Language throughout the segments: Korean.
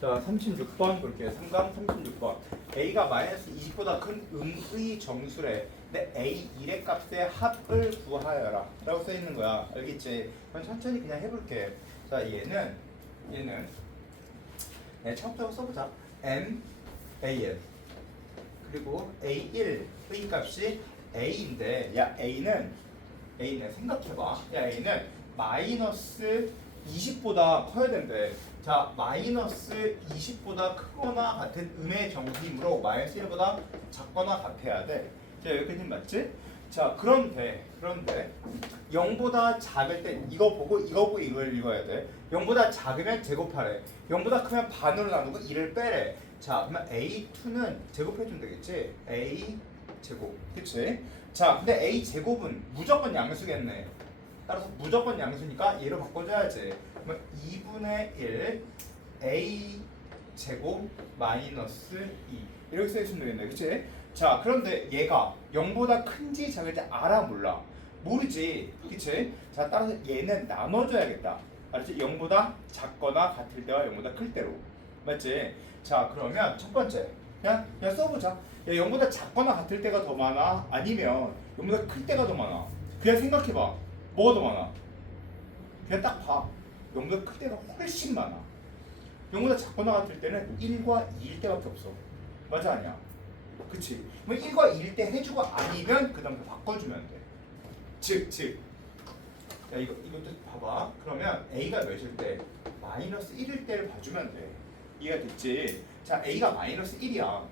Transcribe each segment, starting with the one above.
자, 36번 볼게요. 3강 36번. a가 마이너스 20보다 큰 음의 정수래. 근데 a 1의 값의 합을 구하여라. 라고 써 있는 거야. 알겠지? 그럼 천천히 그냥 해볼게. 자, 얘는 얘는 네, 처음부터 써보자. m a n 그리고 a1의 값이 a인데 야 a는 a는 생각해봐. 야 a는 마이너스 20보다 커야 된대. 자 마이너스 20보다 크거나 같은 음의 정수이므로 마이너스 1보다 작거나 같아야 돼. 자 여기까지 맞지? 자 그런데 그런데 0보다 작을 때 이거 보고 이거 보고 이걸 읽어야 돼. 0보다 작으면 제곱하래. 0보다 크면 반으로 나누고 1을 빼래. 자 그러면 a2는 제곱해주면 되겠지? a 제곱 그치? 자 근데 a 제곱은 무조건 양수겠네. 따라서 무조건 양수니까 얘로 바꿔줘야지. 그러면 2분의 1 a 제곱 마이너스 2 이렇게 써있으면 되겠네, 그치? 자 그런데 얘가 0보다 큰지 작을지 알아 몰라? 모르지, 그치? 자 따라서 얘는 나눠줘야겠다. 알았지? 0보다 작거나 같을 때와 0보다 클 때로 맞지? 자 그러면 첫 번째 그냥 그냥 써보자. 야 0보다 작거나 같을 때가 더 많아? 아니면 0보다 클 때가 더 많아? 그냥 생각해봐. 뭐가 더 많아? 그냥 딱 봐. 0보다 클 때가 훨씬 많아. 0보다 작거나 같을 때는 1과 2일 때밖에 없어. 맞아 아니야? 그치? 그럼 1과 2일 때 해주고 아니면 그 다음에 바꿔주면 돼. 즉, 즉. 야 이거 이것도 봐봐. 그러면 a가 몇일 때? 마이너스 1일 때를 봐주면 돼. 이해가 됐지? 자 a가 마이너스 1이야.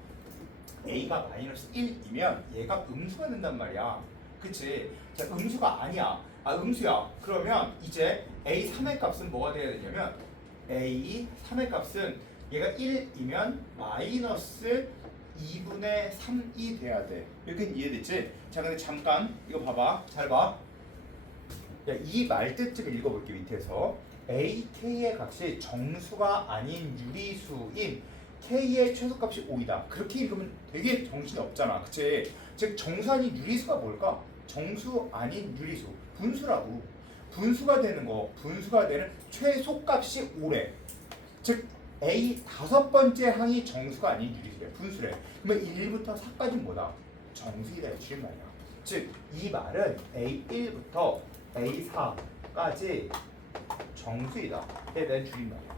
a가 마이너스 1이면 얘가 음수가 된단 말이야. 그치? 자 음수가 아니야. 아 음수야. 그러면 이제 a 3의 값은 뭐가 돼야 되냐면 a 3의 값은 얘가 1이면 마이너스 2분의 3이 돼야 돼. 이렇게 이해됐지? 자 근데 잠깐 이거 봐봐. 잘 봐. 야, 이 말뜻 좀 읽어볼게 밑에서 a, k의 값이 정수가 아닌 유리수인 k의 최소값이 5이다. 그렇게 읽으면 되게 정신이 없잖아. 그치? 즉 아닌 유리수가 뭘까? 정수 아닌 유리수. 분수라고. 분수가 되는 거. 분수가 되는 최소값이 5래. 즉 a 다섯 번째 항이 정수가 아닌 유리수래. 분수래. 그러면 1부터 4까지 뭐다? 정수이다. 이 말이야. 즉 이 말은 a1부터 A4까지 정수이다. 에 대한 줄임말이야.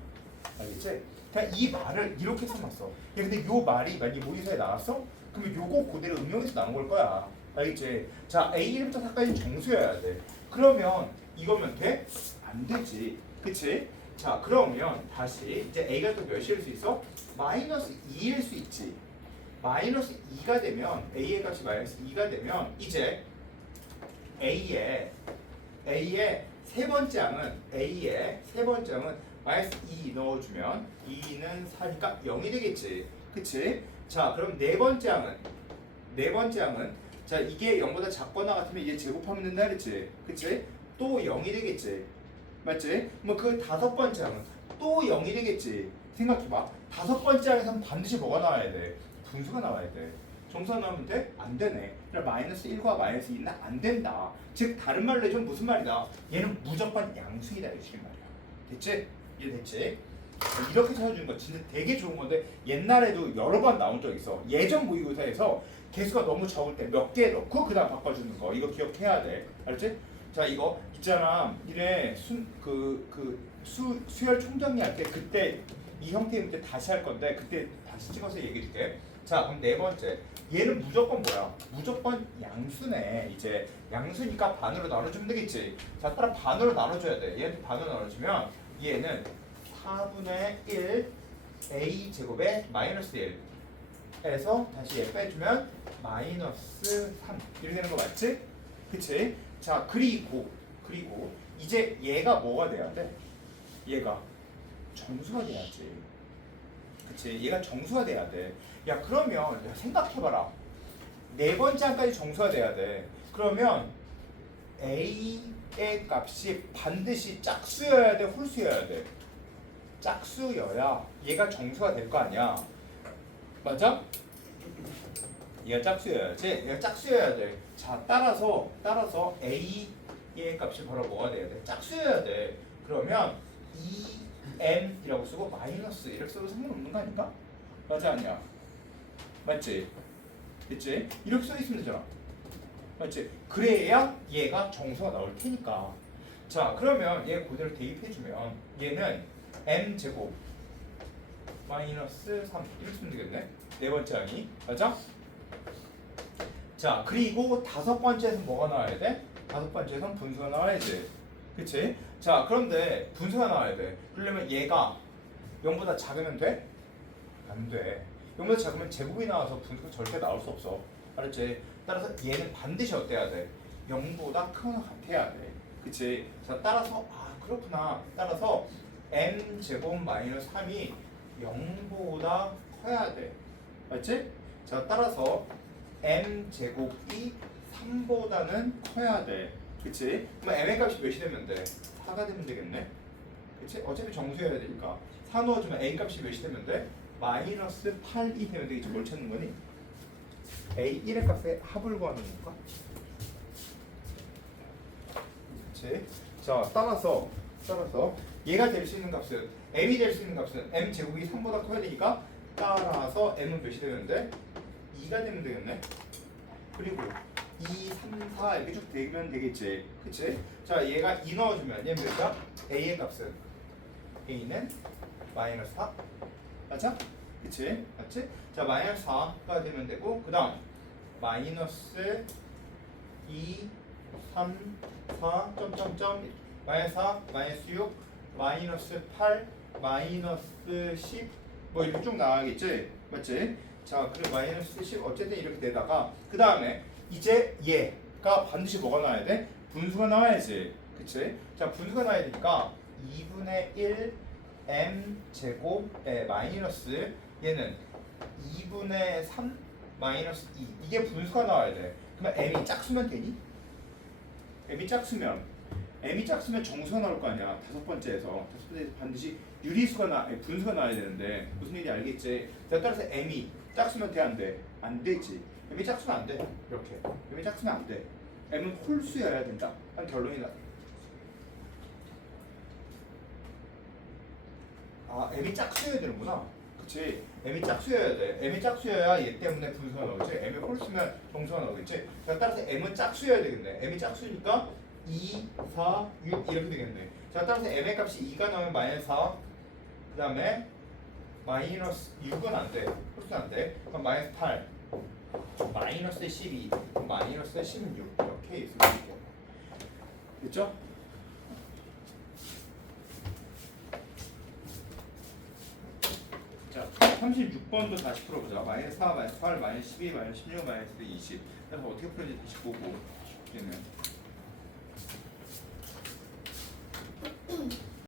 알겠지? 그냥 이 말을 이렇게 써놨어. 야, 근데 요 말이 만약에 모의사에 나왔어? 그러면 요거 그대로 응용해서 나온 걸 거야. 알겠지? 자, A1부터 4까지 정수여야 돼. 그러면 이거면 돼? 안 되지. 그치? 자, 그러면 다시 이제 A가 또 몇일 수 있어? 마이너스 2일 수 있지. 마이너스 2가 되면 A의 값이 마이너스 2가 되면 이제 A의 A의 세 번째 항은 A의 세 번째 항은 마이너스 2 넣어주면 2는 4니까 0이 되겠지. 그치? 자 그럼 네 번째 항은 네 번째 항은 자 이게 0보다 작거나 같으면 얘 제곱하면 된다 그랬지. 그치? 또 0이 되겠지. 맞지? 뭐 그 다섯 번째 항은 또 0이 되겠지. 생각해봐. 다섯 번째 항에서는 반드시 뭐가 나와야 돼? 분수가 나와야 돼. 정수가 나오면 돼? 안 되네. 그러니까 마이너스 1과 마이너스 2는 안 된다. 즉 다른 말로 해주면 무슨 말이다? 얘는 무조건 양수이다 이 말이야. 됐지? 이해됐지? 이렇게 찾아주는 거 진짜 되게 좋은 건데 옛날에도 여러 번 나온 적 있어. 예전 모의고사에서 개수가 너무 적을 때 몇 개 넣고 그 다음 바꿔주는 거 이거 기억해야 돼. 알지? 자 이거 있잖아. 이래 순그그 수 수열 총정리 할 때 그때 이 형태의 문제 다시 할 건데 그때 다시 찍어서 얘기해 줄게. 자 그럼 네 번째 얘는 무조건 뭐야? 무조건 양수네 이제 양수니까 반으로 나눠주면 되겠지 자 따라 반으로 나눠줘야 돼 얘한테 반으로 나눠주면 얘는 4분의 1 a 제곱에 마이너스 1 에서 다시 얘 빼주면 마이너스 3 이렇게 되는 거 맞지? 그치? 자 그리고 그리고 이제 얘가 뭐가 돼야 돼? 얘가 정수가 돼야지 그치 얘가 정수가 돼야 돼야 그러면 야, 생각해봐라 네 번째 항까지 정수가 돼야 돼 그러면 a 의 값이 반드시 짝수여야 돼 홀수여야 돼 짝수여야 얘가 정수가 될 거 아니야 맞아? 얘가 짝수여야지 얘가 짝수여야 돼 자 따라서 따라서 a의 값이 바로 뭐가 돼야 돼 짝수여야 돼 그러면 2 m이라고 쓰고 마이너스 이렇게 써도 상관없는 거 아닌가? 맞지 않냐? 맞지? 됐지? 이렇게 써 있으면 되잖아. 맞지? 그래야 얘가 정수가 나올 테니까. 자, 그러면 얘 그대로 대입해주면 얘는 m 제곱 마이너스 3 이렇게 쓰면 되겠네. 네 번째 항이 맞아? 자, 그리고 다섯 번째에서 뭐가 나와야 돼? 다섯 번째에선 분수가 나와야지. 그치? 자, 그런데 분수가 나와야 돼. 그러려면 얘가 0보다 작으면 돼? 안 돼. 0보다 작으면 제곱이 나와서 분수가 절대 나올 수 없어. 알았지? 따라서 얘는 반드시 어때야 돼? 0보다 큰 같아야 돼. 그치? 자, 따라서 아 그렇구나. 따라서 n 제곱 마이너스 3이 0보다 커야 돼. 맞지? 자, 따라서 n 제곱이 3보다는 커야 돼. 그치? 그럼 m의 값이 몇이 되면 돼? 4가 되면 되겠네. 그치? 어차피 정수여야 되니까 4 넣어주면 a 값이 몇이 되면 돼? 마이너스 8이 되면 되겠지. 뭘 찾는 거니? A 1의 값의 합을 구하는 건가? 그치? 자, 따라서 따라서 얘가 될 수 있는 값은 m이 될 수 있는 값은 m 제곱이 3보다 커야 되니까 따라서 m은 몇이 되는데 2가 되면 되겠네. 그리고 2, 3, 4 이렇게 쭉 되면 되겠지. 그치? 자, 얘가 2 넣어주면 얘 몇이야? a의 값은 a는 마이너스 4 맞아? 그치? 맞지? 자, 마이너스 4가 되면 되고 그 다음 마이너스 2, 3, 4, 점점점 마이너스 4, 마이너스 6, 마이너스 8, 마이너스 10, 뭐 이렇게 쭉 나가겠지? 맞지? 자, 그리고 마이너스 10 어쨌든 이렇게 되다가 그 다음에 이제 얘가 반드시 뭐가 나와야 돼? 분수가 나와야지. 그치? 자, 분수가 나와야 되니까 2분의 1 m 제곱에 마이너스 얘는 2분의 3 마이너스 2 이게 분수가 나와야 돼. 그러면 m이 짝수면 되니? m이 짝수면 m이 짝수면 정수가 나올 거 아니야. 다섯 번째에서 다섯 번째에서 반드시 유리수가 나 아니, 분수가 나와야 되는데 무슨 일이 알겠지? 자, 따라서 m이 짝수면 돼 안 돼? 안 되지. m이 짝수면 안 돼. 이렇게 m이 짝수면 안 돼. m은 홀수여야 된다. 한 결론이 나. 아, m이 짝수여야 되는구나. 그치. m이 짝수여야 돼. m이 짝수여야 얘 때문에 분수가 나오지. m이 홀수면 정수가 나오겠지. 자, 따라서 m은 짝수여야 되겠네. m이 짝수니까 2, 4, 6 이렇게 되겠네. 자, 따라서 m의 값이 2가 나오면 마이너스 4. 그 다음에 마이너스 6은 안 돼. 홀수는 안 돼. 그럼 마이너스 8. 마이너스 12. 그럼 마이너스 16. 이렇게 있으면 되죠. 됐죠? 자, 36번도 다시 풀어보자. 마이너스 4, 마이너스 8, 마이너스 12, 마이너스 16, 마이너스 20. 그래서 어떻게 풀는지 다시 보고 얘는